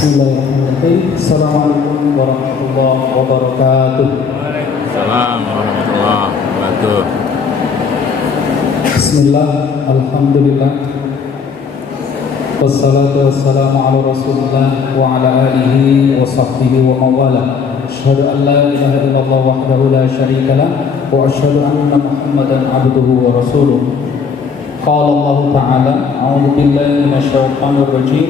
Bismillahirrahmanirrahim. Assalamualaikum warahmatullahi wabarakatuh. Assalamualaikum warahmatullahi wabarakatuh. Bismillah, alhamdulillah, wassalatu wassalamu ala rasulillah wa ala alihi wa sahbihi wa mawala. Asyhadu an la ilaha illallah wahdahu la syarika lah wa asyhadu anna Muhammadan abduhu wa rasuluh. Qala Allah ta'ala, a'udzu billahi minasyaitonir rajim.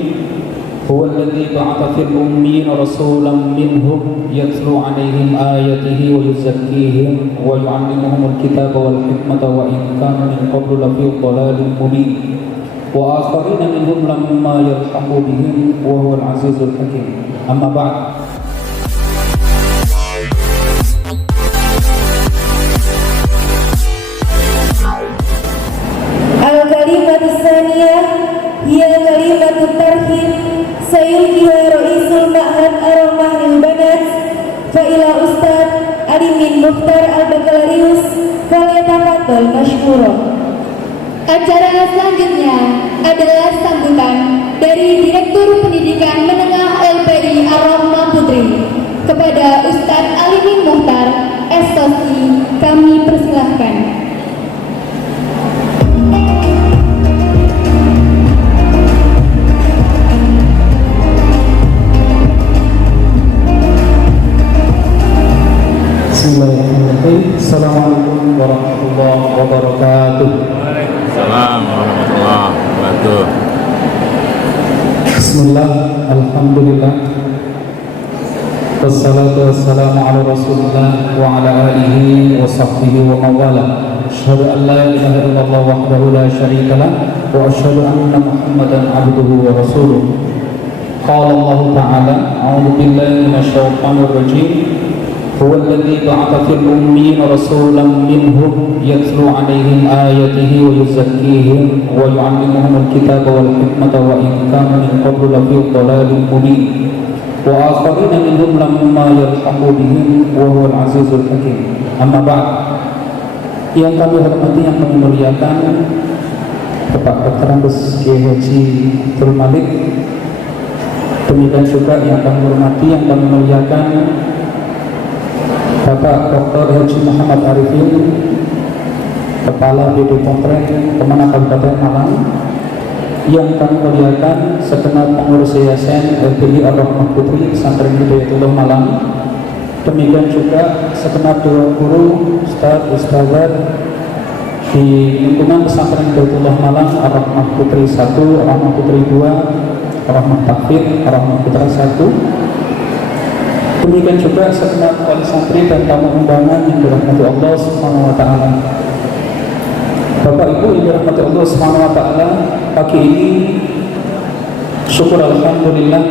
هو الذي بعث في الأمين رسولا منهم يتلو عليهم آياته ويزكيهم ويعلمهم الكتاب والحكمة وإن كانوا من قبل لفي ضلال مبين وآخرين منهم لما يلحقوا بهم وهو العزيز الحكيم. أما بعد. الكلمة الثانية هي كلمة الترحيب سيلقيها رئيس المعهد الرحمة للبنات فإلى أستاذ Alimin Mukhtar Al-Bakalarius falyatafadhal mashkura. Acara selanjutnya adalah sambutan dari Direktur Pendidikan Menengah LPI Ar-Rahmah Putri kepada Ustaz Alimin Mukhtar SOC. Kami persilahkan. Bismillahirrahmanirrahim. Assalamualaikum warahmatullahi wabarakatuh. Assalamualaikum warahmatullahi wabarakatuh. Bismillah, alhamdulillah, wassalatu wassalamu ala rasulillah wa ala alihi wa sahbihi wa mawala. Asyhadu an la ilaha illallah wahdahu la syarika lah wa asyhadu anna Muhammadan abduhu wa rasuluh. Qala Allah ta'ala, a'udzu billahi minasyaitonir rajim. هو الذي بعث في الأمين رسولا منهم يتلو عليهم آياته ويزكيهم ويعلمهم الكتاب والحكمة وإن كانوا من قبل لفي ضلال مبين وآخرين منهم لما يلحقوا بهم وهو العزيز الحكيم. أما بعد. Yang kami hormati, yang kami muliakan Bapak Dr. Andes Kiai Haji Abdul Malik, demikian juga yang kami hormati, yang kami muliakan Bapak Dr. Haji Muhammad Arifin, Kepala BD Potret Kemenang Kabupaten Malang, yang kami muliakan segenap pengurus yayasan LPI Ar-Rahmah Putri Pesantren Hidayatullah Malang, demikian juga segenap dewan guru, ustaz-ustazat di lingkungan Pesantren Hidayatullah Malang, Ar-Rahmah Putri 1, Ar-Rahmah Putri 2, Ar-Rahmah Tahfidz, Ar-Rahmah Putra 1. Demikian juga segenap wali santri dan tamu undangan yang dirahmati Allah Subhanahu wa taala. Bapak Ibu yang dirahmati Allah Subhanahu wa taala, pagi ini syukur alhamdulillah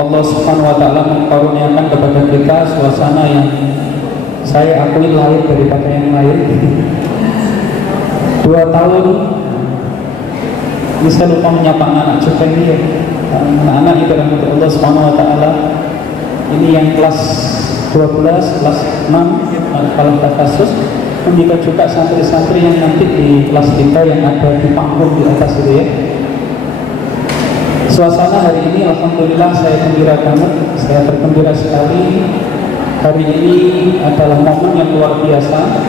Allah Subhanahu wa taala mengkaruniakan kepada kita suasana yang saya akui lain daripada yang lain. 2 tahun bisa lupa menyapa anak juga ini ya. Anak-anak yang dirahmati Allah Subhanahu wa taala. Ini yang kelas 12, kelas 6 kalau kasus, demikian juga santri-santri yang nanti di kelas kita yang ada di panggung di atas itu ya. Suasana hari ini alhamdulillah saya gembira banget, saya tergembira sekali. Hari ini adalah momen yang luar biasa.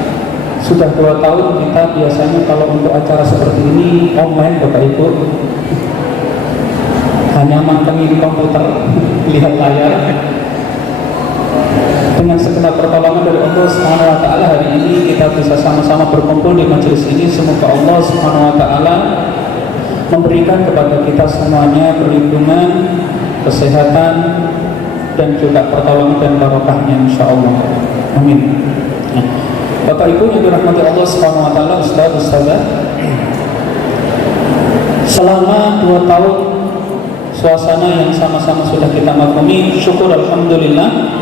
Sudah 2 tahun kita biasanya kalau untuk acara seperti ini online Bapak Ibu, hanya mantengin di komputer, lihat layar. Dengan segenap pertolongan dari Allah Subhanahu wa taala hari ini kita bisa sama-sama berkumpul di majelis ini. Semoga Allah Subhanahu wa taala memberikan kepada kita semuanya perlindungan, kesehatan dan juga pertolongan dan barokahnya insyaallah. Amin. Bapak Ibu yang dirahmati Allah Subhanahu wa taala, ustaz-ustazah, selama 2 tahun suasana yang sama-sama sudah kita maklumi, syukur alhamdulillah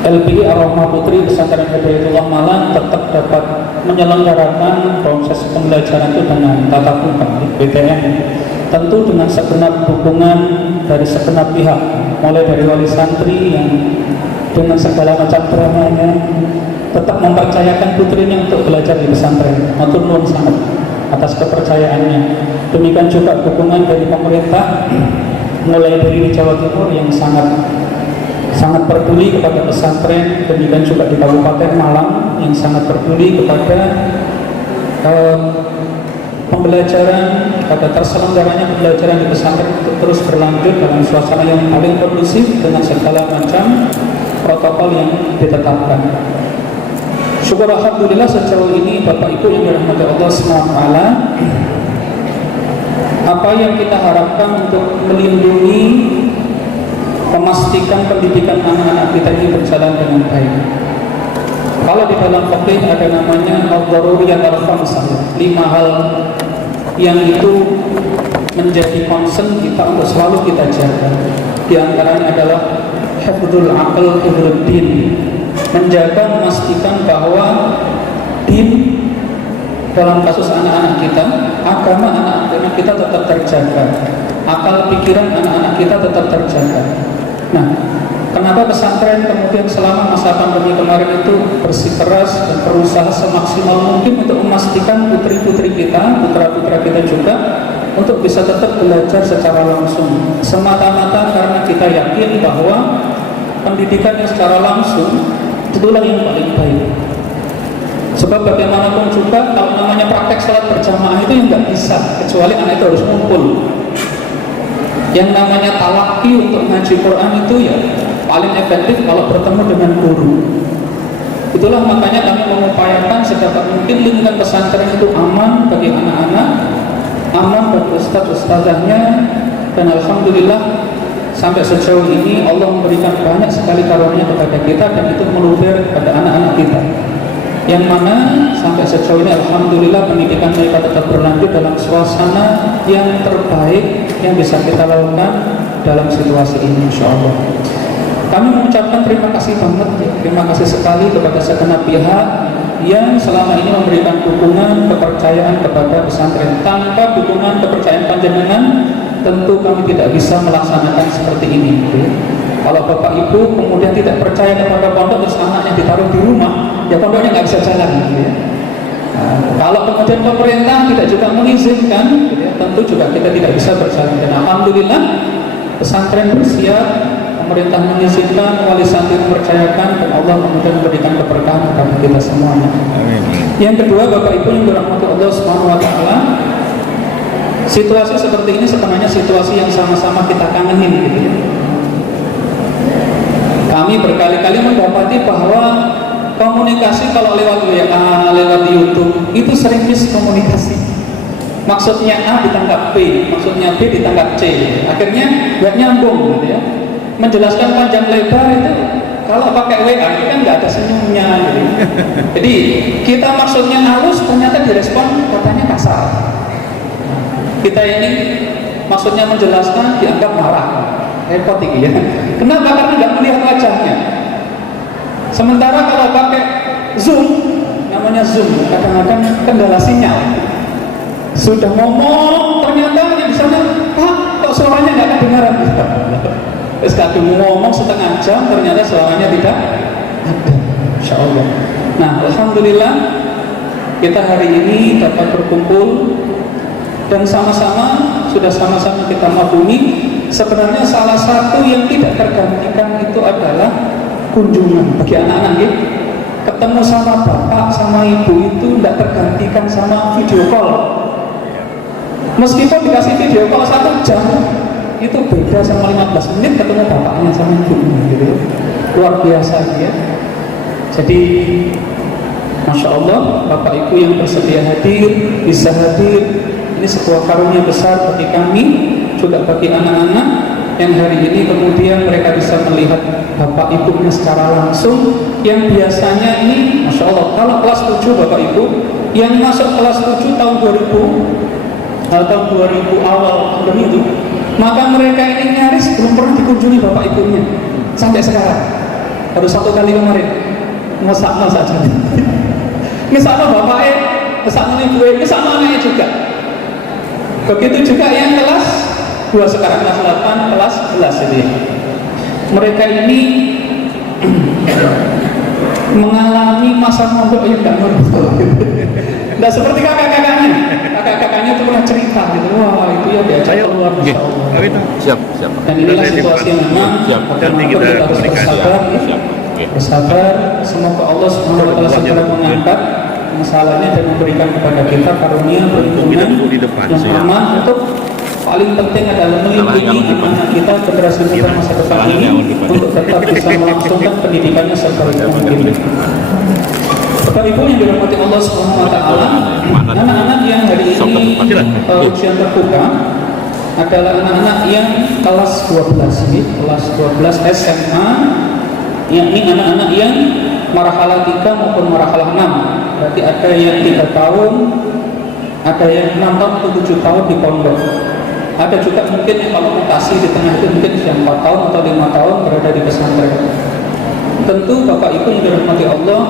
LPI Ar-Rahmah Putri Pesantren Hidayatullah Malang tetap dapat menyelenggarakan proses pembelajaran itu dengan tatap muka PTM, tentu dengan segenap dukungan dari segenap pihak, mulai dari wali santri yang dengan segala macam dramanya tetap mempercayakan putrinya untuk belajar di pesantren. Matur nuwun sangat atas kepercayaannya. Demikian juga dukungan dari pemerintah mulai dari di Jawa Timur yang sangat peduli kepada pesantren, demikian juga di Kabupaten Malang yang sangat peduli kepada pembelajaran, pada terselenggaranya pembelajaran di pesantren untuk terus berlanjut dalam suasana yang paling kondusif dengan segala macam protokol yang ditetapkan. Syukur alhamdulillah sejauh ini Bapak Ibu yang dirahmati Allah SWT, apa yang kita harapkan untuk melindungi, memastikan pendidikan anak-anak kita ini berjalan dengan baik. Kalau di dalam fikih ada namanya al-daruriyat al-khamsah, 5 hal yang itu menjadi concern kita untuk selalu kita jaga. Di antaranya adalah hifdzul aql, hifdzul din, menjaga, memastikan bahwa din dalam kasus anak-anak kita, agama anak-anak kita tetap terjaga, akal pikiran anak-anak kita tetap terjaga. Nah, kenapa pesantren kemudian selama masa pandemi kemarin itu bersikeras dan berusaha semaksimal mungkin untuk memastikan putri-putri kita, putra-putra kita juga untuk bisa tetap belajar secara langsung, semata-mata karena kita yakin bahwa pendidikan yang secara langsung itulah yang paling baik. Sebab bagaimanapun juga kalau namanya praktek sholat berjamaah itu yang nggak bisa kecuali anak itu harus ngumpul. Yang namanya talaki untuk ngaji Quran itu ya paling efektif kalau bertemu dengan guru. Itulah makanya kami mengupayakan sedapat mungkin lingkungan pesantren itu aman bagi anak-anak, aman bagi ustadz-ustadzahnya, dan alhamdulillah sampai sejauh ini Allah memberikan banyak sekali karunia kepada kita dan itu meluber pada anak-anak kita. Yang mana sampai sejauh ini alhamdulillah pendidikan mereka tetap berlanjut dalam suasana yang terbaik yang bisa kita lakukan dalam situasi ini, insyaallah. Kami mengucapkan terima kasih banget, terima kasih sekali kepada segenap pihak yang selama ini memberikan dukungan, kepercayaan kepada pesantren. Tanpa dukungan, kepercayaan panjenengan, tentu kami tidak bisa melaksanakan seperti ini. Kalau Bapak Ibu kemudian tidak percaya kepada pondok terus anaknya ditaruh di rumah, ya pondoknya nggak bisa jalan. Kalau kemudian pemerintah tidak juga mengizinkan, tentu juga kita tidak bisa berjalan. Dan alhamdulillah pesantren bersiap, pemerintah mengizinkan, wali santri mempercayakan, dan Allah kemudian memberikan keberkahan kepada kita semuanya. Amin. Yang kedua, Bapak Ibu yang dirahmati Allah Subhanahu wa taala, situasi seperti ini sebenarnya situasi yang sama-sama kita kangenin gitu ya. Kami berkali-kali mendapati bahwa komunikasi kalau lewat WA, lewat YouTube itu sering miskomunikasi. Maksudnya A ditangkap B, maksudnya B ditangkap C. Akhirnya nggak nyambung gitu ya. Menjelaskan panjang lebar itu kalau pakai WA itu kan nggak ada senyumnya gitu. Jadi kita maksudnya halus ternyata direspon katanya kasar. Kita ini maksudnya menjelaskan dianggap marah. Repot ini ya. Kenapa? Karena nggak melihat wajahnya. Sementara kalau pakai Zoom, namanya Zoom, kadang-kadang kendala sinyal. Sudah ngomong, ternyata yang di sana, Pak, kok suaranya nggak kedengaran? Terus kadang ngomong setengah jam, ternyata suaranya tidak ada. Insya Allah. Nah, alhamdulillah kita hari ini dapat berkumpul dan sama-sama sudah sama-sama kita mafhumi. Sebenarnya salah satu yang tidak tergantikan itu adalah kunjungan bagi anak-anak ya. Ketemu sama bapak, sama ibu itu tidak tergantikan sama video call. Meskipun dikasih video call 1 jam, itu beda sama 15 menit ketemu bapaknya sama ibunya gitu. Luar biasa ya. Jadi Masya Allah, Bapak Ibu yang bersedia hadir, bisa hadir, ini sebuah karunia besar bagi kami, juga bagi anak-anak yang hari ini kemudian mereka bisa melihat Bapak Ibunya secara langsung. Yang biasanya ini Masya Allah, kalau kelas 7 Bapak Ibu yang masuk kelas 7 tahun 2000 atau 2000 awal pandemi itu, maka mereka ini nyaris belum pernah dikunjungi Bapak Ibunya sampai sekarang. Baru 1 kali kemarin ngesakno saja. Ngesakno bapaknya, ngesakno ibunya, ngesakno anaknya juga. Begitu juga yang kelas 2 sekarang, kelas 8, kelas 11 ini. Mereka ini mengalami masa mondok yang tidak normal. Tidak seperti kakak-kakaknya. kakak-kakaknya tuh pernah cerita gitu, wah itu ya diajak keluar, Oke. Masya Allah. Siap, siap. Dan inilah situasi yang memang Siap. bagaimana Nanti kita kita harus komunikasi. bersabar, Siap. Oke. bersabar. Semoga Allah Subhanahu wa taala segera mengangkat masalahnya dan memberikan kepada kita karunia perlindungan di depan, yang siap. aman untuk paling penting adalah melindungi anak kita generasi muda masa depan ini untuk tetap bisa melangsungkan pendidikannya sebaik mungkin. Bapak Ibu yang dirahmati Allah Subhanahu wa taala, anak-anak yang hari ini ujian terbuka adalah anak-anak yang kelas 12 ini, kelas 12 SMA, yakni anak-anak yang marhalah 3 maupun marhalah 6. Berarti ada yang 3 tahun, ada yang 6 tahun atau 7 tahun di pondok. Ada juga mungkin yang kalau mutasi di tengah itu mungkin sudah 4 tahun atau 5 tahun berada di pesantren. Tentu Bapak Ibu yang dirahmati Allah,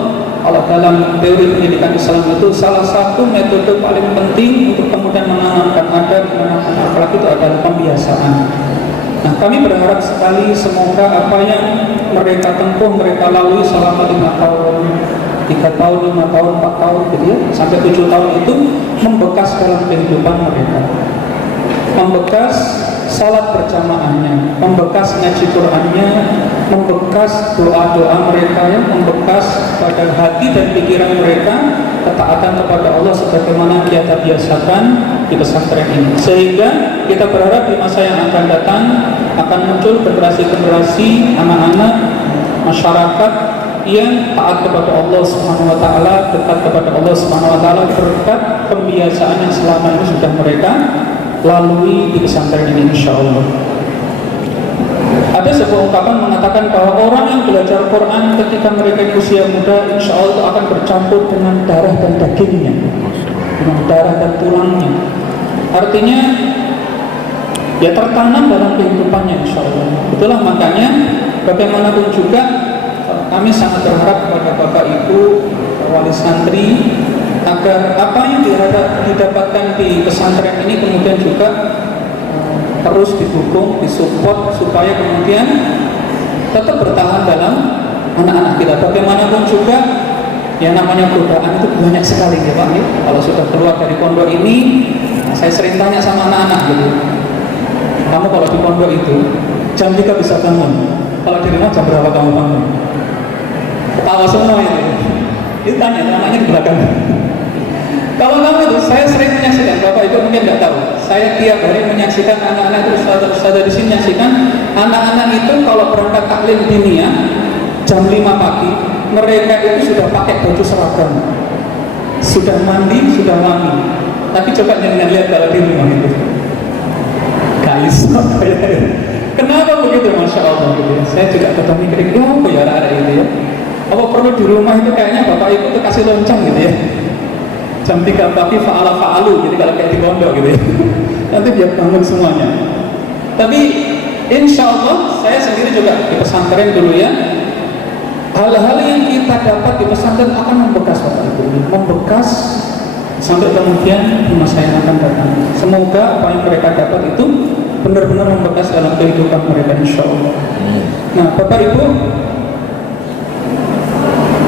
kalau dalam teori pendidikan Islam itu salah satu metode paling penting untuk kemudian menanamkan adab, menanamkan akhlak itu adalah pembiasaan. Nah, kami berharap sekali semoga apa yang mereka tempuh, mereka lalui selama 5 tahun, 3 tahun, 5 tahun, 4 tahun gitu ya, sampai 7 tahun itu membekas dalam kehidupan mereka. Membekas salat berjamaahnya, membekas ngaji Qur'annya, membekas doa-doa mereka, yang membekas pada hati dan pikiran mereka ketaatan kepada Allah sebagaimana kita biasakan di pesantren ini. Sehingga kita berharap di masa yang akan datang akan muncul generasi-generasi anak-anak masyarakat yang taat kepada Allah Subhanahu wa taala, dekat kepada Allah Subhanahu wa taala berkat pembiasaan yang selama ini sudah mereka lalui di pesantren ini, insya Allah. Ada sebuah ungkapan mengatakan bahwa orang yang belajar Quran ketika mereka di usia muda, insya Allah itu akan bercampur dengan darah dan dagingnya, dengan darah dan tulangnya. Artinya ya tertanam dalam kehidupannya, insya Allah. Itulah makanya bagaimanapun juga kami sangat berharap kepada Bapak Ibu wali santri agar apa yang didapatkan di pesantren ini kemudian juga terus didukung, disupport supaya kemudian tetap bertahan dalam anak-anak kita. Bagaimanapun juga yang namanya godaan itu banyak sekali ya Pak ya. Kalau sudah keluar dari pondok ini, saya sering tanya sama anak-anak gitu, kamu kalau di pondok itu jam 3 bisa bangun, kalau di rumah jam berapa kamu bangun? Ketawa semua itu tanya anaknya di belakang. Kalau kamu itu, saya sering menyaksikan, Bapak Ibu mungkin tidak tahu, saya tiap hari menyaksikan anak-anak itu, ustadz di sini menyaksikan anak-anak itu kalau berangkat taklim dinia jam 5 pagi, mereka itu sudah pakai baju seragam, sudah mandi, sudah wangi. Tapi coba jangan lihat kalau di rumah itu, guys, kenapa begitu, masya Allah gitu ya. Saya juga ketemu mikir, ya apa ya ada itu ya. Apa perlu di rumah itu kayaknya Bapak Ibu itu kasih lonceng gitu ya. Jam 3 pagi fa'alu, jadi kalau kayak di pondok gitu ya. Nanti biar bangun semuanya. Tapi insya Allah saya sendiri juga di pesantren dulu ya. Hal-hal yang kita dapat di pesantren akan membekas Bapak Ibu, membekas sampai kemudian di masa yang akan datang. Semoga apa yang mereka dapat itu benar-benar membekas dalam kehidupan mereka, insya Allah. Nah, Bapak Ibu,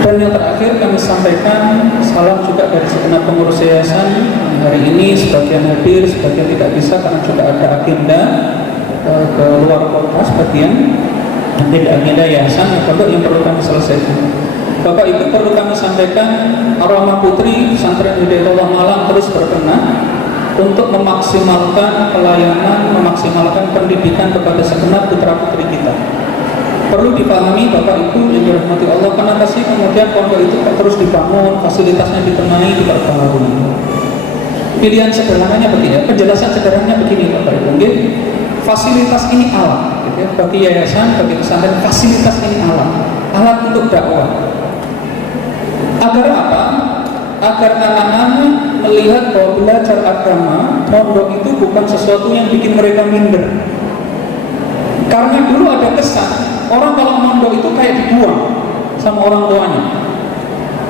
dan yang terakhir kami sampaikan salam juga dari segenap pengurus yayasan. Hari ini sebagian hadir, sebagian tidak bisa karena juga ada agenda ke luar kota, sebagian nanti ada agenda yayasan yang perlu kami selesaikan. Bapak Ibu, perlu kami sampaikan Arwah Putri Pesantren Hidayatullah Malang terus berbenah untuk memaksimalkan pelayanan, memaksimalkan pendidikan kepada segenap putra-putri kita. Perlu dipahami Bapak Ibu yang dirahmati Allah, kenapa sih kemudian pondok itu terus dibangun, fasilitasnya dibenahi, diperbaharui. Pilihan sederhananya begini, penjelasan sederhananya begini Bapak Ibu. Fasilitas ini alat, gitu ya. Bagi yayasan, bagi pesantren, fasilitas ini alat untuk dakwah. Agar apa? Agar anak-anak melihat bahwa belajar agama, pondok itu bukan sesuatu yang bikin mereka minder. Karena dulu ada kesan orang kalau mondok itu kayak dibuang sama orang tuanya,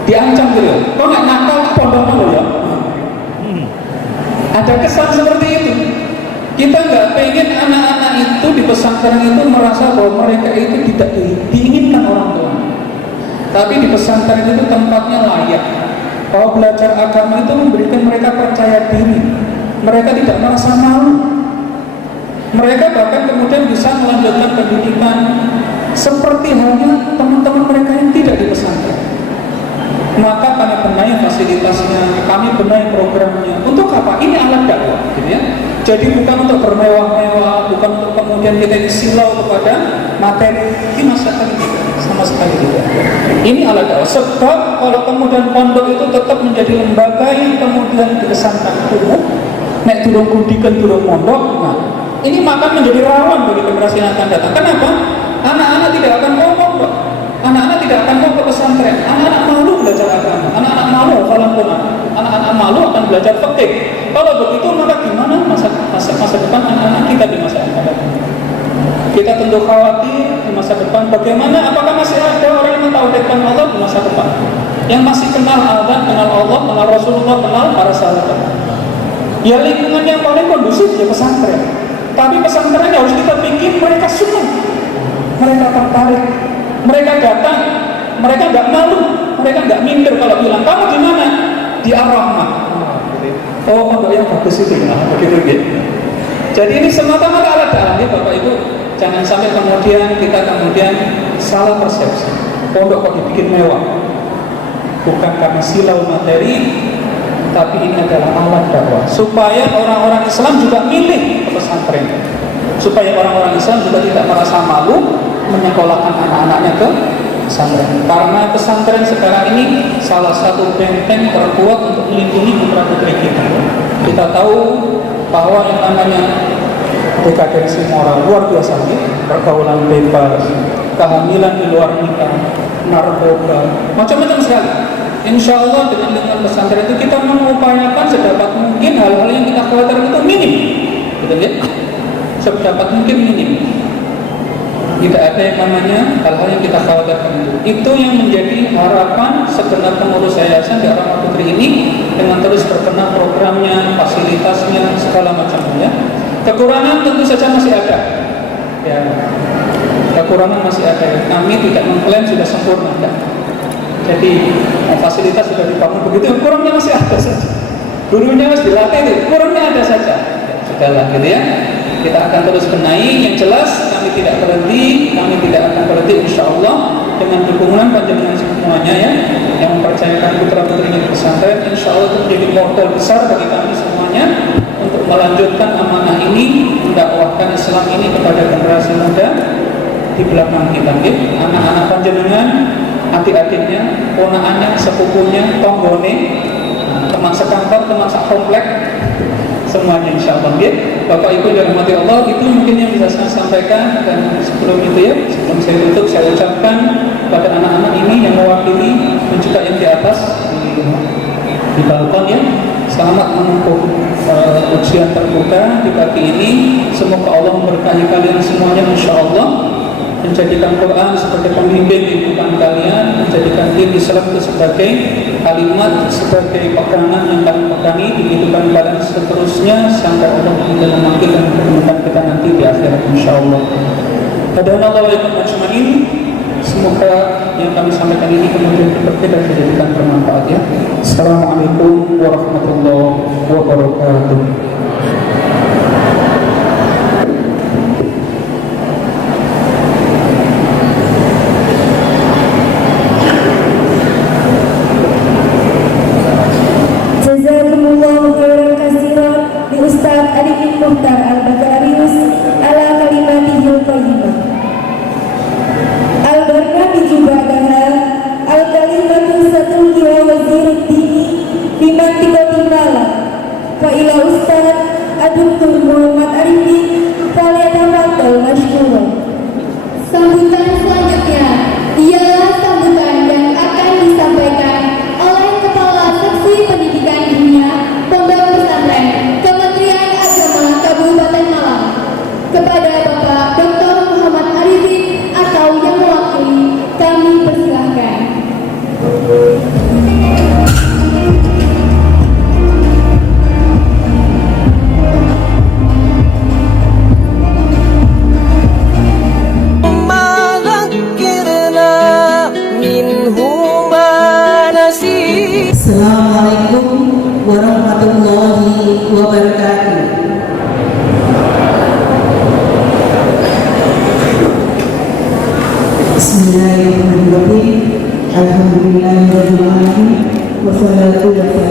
diancam gitu ya, kok nggak nakal ke pondok ya. Ada kesan seperti itu. Kita nggak pengen anak-anak itu di pesantren itu merasa bahwa mereka itu tidak diinginkan orang tua. Tapi di pesantren itu tempatnya layak, bahwa belajar agama itu memberikan mereka percaya diri. Mereka tidak merasa malu. Mereka bahkan kemudian bisa melanjutkan pendidikan seperti halnya teman-teman mereka yang tidak di pesantren. Maka kami benahi fasilitasnya, kami benahi programnya. Untuk apa? Ini alat dakwah, gitu ya. Jadi bukan untuk bermewah-mewah, bukan untuk kemudian kita silau kepada materi. Ini masalah ini sama sekali tidak. Ini alat dakwah. Sebab kalau kemudian pondok itu tetap menjadi lembaga yang kemudian dikesankan umum, nek durung kundikan durung pondok, nah ini maka menjadi rawan bagi generasi yang akan datang. Kenapa? Anak-anak tidak akan mau pondok. Anak-anak tidak akan mau ke pesantren. Anak-anak malu belajar agama. Anak-anak malu hafalan Quran. Anak-anak malu akan belajar fikih. Kalau begitu maka gimana masa depan anak-anak kita di masa yang akan datang? Kita tentu khawatir di masa depan bagaimana, apakah masih ada orang yang mentauhidkan Allah di masa depan, yang masih kenal Allah, kenal Allah, kenal Rasulullah, kenal para sahabat. Ya lingkungan yang paling kondusif ya pesantren. Tapi pesantren harus kita bikin mereka senang, mereka tertarik. Mereka datang, mereka nggak malu, mereka nggak minder kalau bilang, kamu di mana? Di Ar-Rahmah. Oh, pondok yang bagus itu ya, begitu gitu. Jadi ini semata-mata alat dakwah, ya Bapak Ibu. Jangan sampai kemudian kita salah persepsi. Pondok kok dibikin mewah? Bukan karena silau materi, tapi ini adalah alat dakwah. Supaya orang-orang Islam juga milih ke pesantren. Supaya orang-orang Islam juga tidak merasa malu menyekolahkan anak-anaknya ke pesantren. Karena pesantren sekarang ini salah satu benteng terkuat untuk melindungi putra-putri kita. Kita tahu bahwa yang namanya dekadensi moral luar biasa, pergaulan bebas, kehamilan di luar nikah, narkoba, macam-macam sekali. Insya Allah dengan pesantren itu kita mengupayakan sedapat mungkin hal-hal yang kita khawatirkan itu minim, betul ya? Sedapat mungkin minim. Tidak ada yang namanya hal-hal yang kita khawatirkan itu. Itu yang menjadi harapan segenap pengurus yayasan di Ar-Rahmah Putri ini dengan terus berkenaan programnya, fasilitasnya, segala macamnya. Kekurangan tentu saja masih ada. Ya, kekurangan masih ada. Kami tidak mengklaim sudah sempurna. Ya. Jadi fasilitas sudah dibangun begitu, kurangnya masih ada saja. Gurunya harus dilatih itu, kurangnya ada saja. Ya, sudahlah, gitu ya. Kita akan terus benahi. Yang jelas kami tidak berhenti, kami tidak akan berhenti insya Allah dengan dukungan panjenengan semuanya ya, yang mempercayakan putra putrinya di pesantren. Insya Allah itu menjadi modal besar bagi kami semuanya untuk melanjutkan amanah ini, mendakwahkan Islam ini kepada generasi muda di belakang kita. Anak-anak panjenengan, adik-adiknya, ponakannya, sepupunya, tonggone, teman sekantor, teman sekomplek, semuanya insya Allah. Bapak Ibu yang dirahmati Allah, itu mungkin yang bisa saya sampaikan. Dan sebelum itu ya, sebelum saya tutup, saya ucapkan pada anak-anak ini yang mewakili dan juga yang di atas di balkon ya, selamat menempuh ujian terbuka di pagi ini. Semoga Allah memberkahi kalian semuanya insya Allah, menjadikan Quran sebagai pembimbing kehidupan kalian, menjadikan diri Islam itu sebagai kalimat, sebagai pegangan yang kalian pegangi di kehidupan kalian seterusnya sampai Allah memanggil dan mempertemukan kita nanti di akhirat insyaallah. Hadana Allah wa ajma'in. Semoga yang kami sampaikan ini kemudian diberkahi dan dijadikan bermanfaat ya. Assalamualaikum warahmatullahi wabarakatuh. Sambutan selanjutnya ialah sambutan yang akan disampaikan oleh Kepala Seksi Pendidikan Dunia Pondok Pesantren Kementerian Agama Kabupaten Malang kepada Bapak Dr. Muhammad Arifin atau yang mewakili, kami persilahkan. Bismillahirrahmanirrahim. Alhamdulillahirabbil alamin. Wassalatu wassalamu